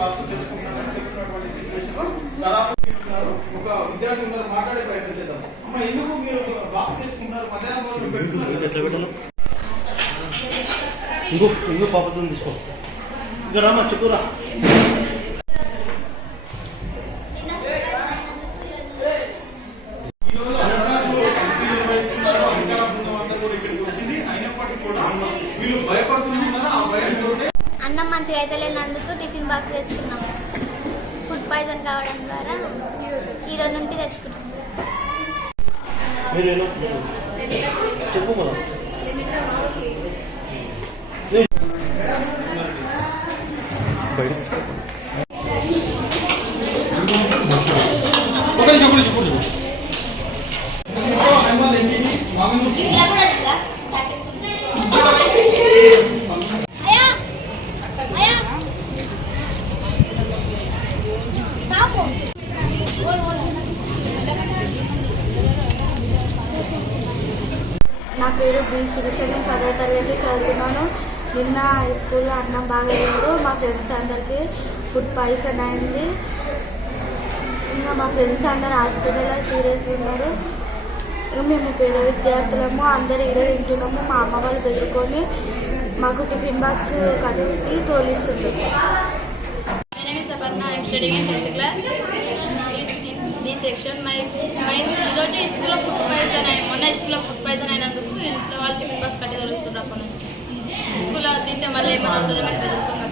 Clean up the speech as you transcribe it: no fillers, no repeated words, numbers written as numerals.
Box తెచ్చుకుంటున్నారని చెప్తున్నటువంటి situation దాదాపు ఒక విద్యార్థి ఉన్నారు, మాట్లాడే ప్రయత్నం చేద్దాం. అమ్మ, ఎందుకు మీరు బాక్స్ తెచ్చుకుంటున్నారు? మధ్యాహ్నం ఇంకో పాపతో తీసుకో. ఇంకా రామా, చెప్పురా. అన్నం మంచిగా అయితే లేనందుకు టిఫిన్ బాక్స్ తెచ్చుకున్నాం. ఫుడ్ పాయిజన్ కావడం ద్వారా ఈరోజు నుండి తెచ్చుకున్నాం. చెప్పు కదా. నా పేరు బి శిరీష. నేను 10వ తరగతి చదువుతున్నాను. నిన్న స్కూల్లో అన్నం బాగలేదు. మా ఫ్రెండ్స్ అందరికీ ఫుడ్ పాయిజన్ అయింది. ఇంకా మా ఫ్రెండ్స్ అందరు హాస్పిటల్లో సీరియస్ ఉన్నారు. మేము పేద విద్యార్థులము, అందరు ఇదే తింటున్నాము. మా అమ్మ వాళ్ళు బెదురుకొని మాకు టిఫిన్ బాక్స్ కట్టి తోలిస్తుంది. ఈరోజు స్కూల్లో ఫుడ్ పాయిజన్ మొన్న స్కూల్లో ఫుడ్ పాయిజన్ అయినందుకు ఇంట్లో వాళ్ళు టిఫిన్ బాక్స్ కట్టి తోలిస్తున్నారు. అప్పటి నుంచి స్కూల్లో తింటే మళ్ళీ ఏమైనా అవుతుందో అని బెదురుకున్నారు.